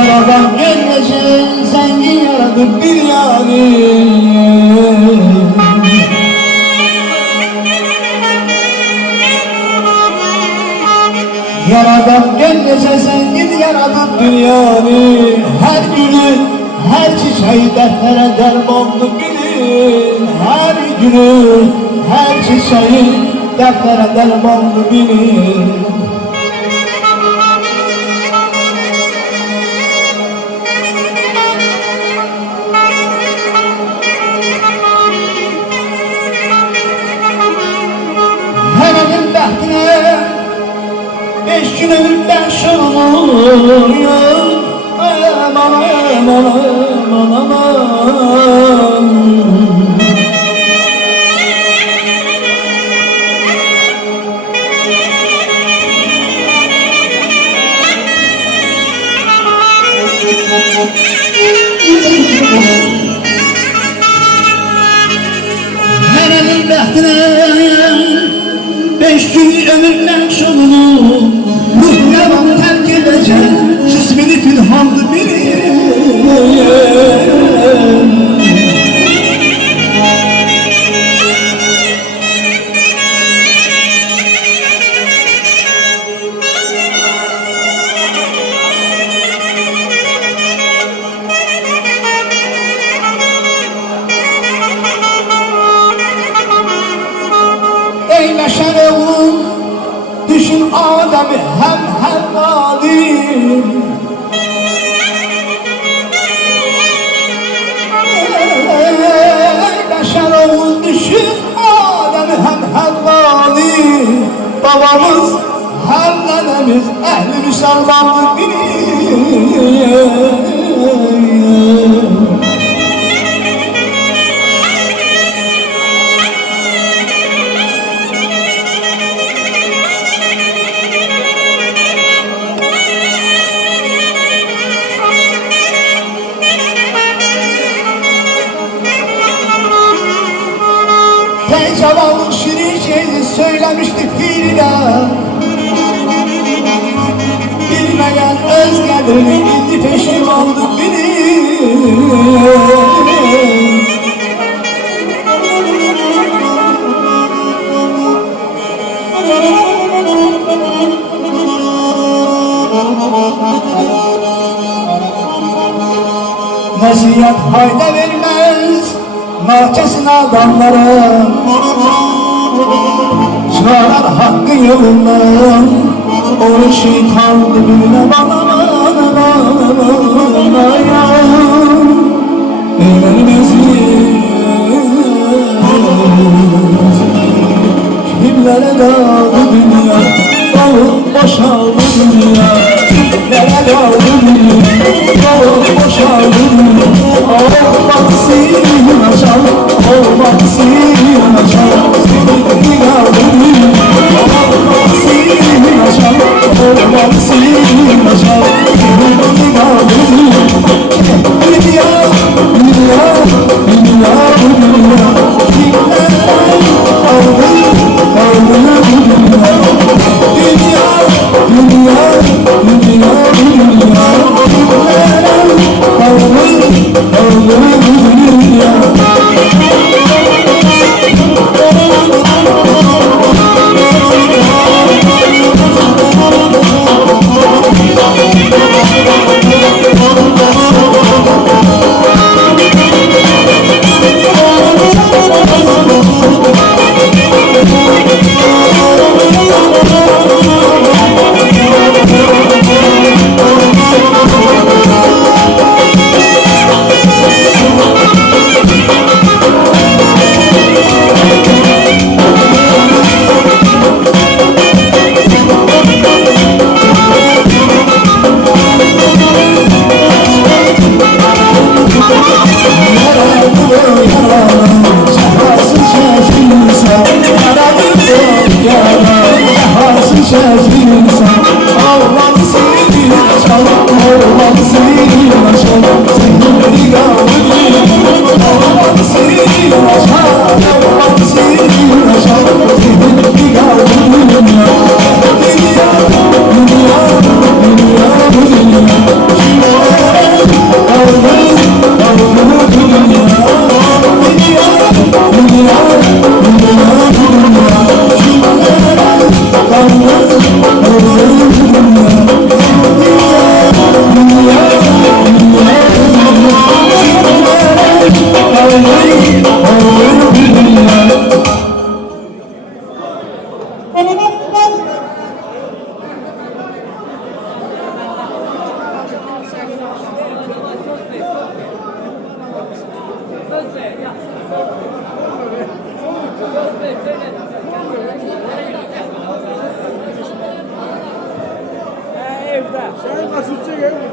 Yaradan gelmesin zengin yaradık bir yani. Yaradan gelmesin zengin yaradık dünyanı. Her günü her çiçeği dertlere dermanlı bilin. Her günü her çiçeği dertlere dermanlı bilin. Hemenin bəxtinə 5 gün ölümdən şuruluyum. Aman aman aman aman. Hemenin bəxtinə 5 gün ömürdən şolunu ruh yalan terk edecek cismini filhandı bilir. Ey meşer oğlum, düşün Adem'i hem Havva'yı. Ey meşer oğlum, düşün Adem'i hem Havva'yı. Babamız hem nenemiz ehli müselmanlık bilir. Cavallık şirin şeydi söylemişti fiiline. Bilmeyen öz kadrini bildi peşimanlık bilir. Nasihat fayda vermez mahkesin adamlara. Çıkarar hakkın yolundan onu şeytan dibine bana ya. Eğlenmesin kimlere dağıldı dünya, dağılıp boşaldı dünya. Kimlere dağıldı dünya, dağılıp boşaldı dünya. Olmak senin aşağı, olmak senin aşağı. Sevgili kaldı dünya, olmak senin aşağı, olmak senin aşağı. Sevgili kaldı dünya. Dünya, dünya, dünya, dünya. Kimlere kaldı, kaldı dünya. Dünya, dünya, dünya, dünya. Dünya Evde. Sen kaçıncı gel?